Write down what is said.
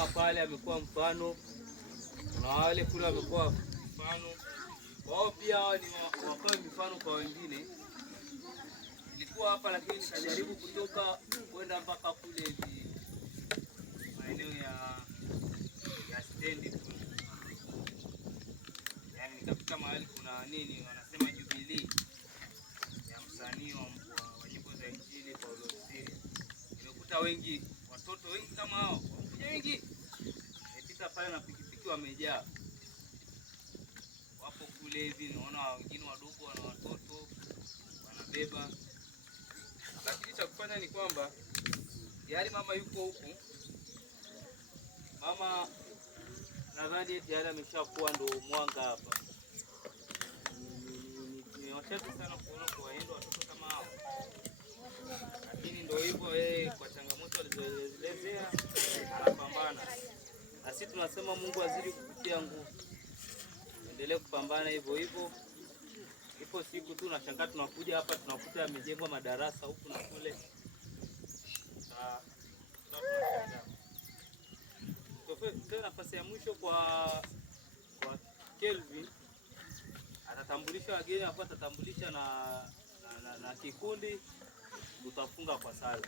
mama pale amekuwa mfano, na wale kule wamekuwa mfano wao, pia hao ni wakawe mifano kwa wengine. Nilikuwa hapa lakini nikajaribu kutoka kwenda mpaka kule hivi maeneo ya stendi kule. Yaani nikafika mahali kuna nini wanasema Jubilee ya msanii wa nyimbo za Injili Paulo Siria. Nimekuta wengi, watoto wengi kama hao, wengi. Nimepita pale na pikipiki wamejaa. Wapo kule hivi, naona wengine wadogo wana watoto wanabeba. Lakini cha kufanya ni kwamba tayari mama yuko huku. Mama nadhani tayari ameshakuwa ndo mwanga hapa. Ni wachache sana kuona kuwaenda watoto kama hao. Lakini ndio hivyo yeye kwa changamoto alizoelezea anapambana. Na sisi tunasema Mungu azidi kukutia nguvu. Endelee kupambana hivyo hivyo. Ipo siku tu nashangaa tunakuja hapa tunakuta yamejengwa madarasa huku na kule. Tuna nafasi ya mwisho kwa Kelvin. Atatambulisha wageni hapo, atatambulisha na kikundi, tutafunga kwa sala.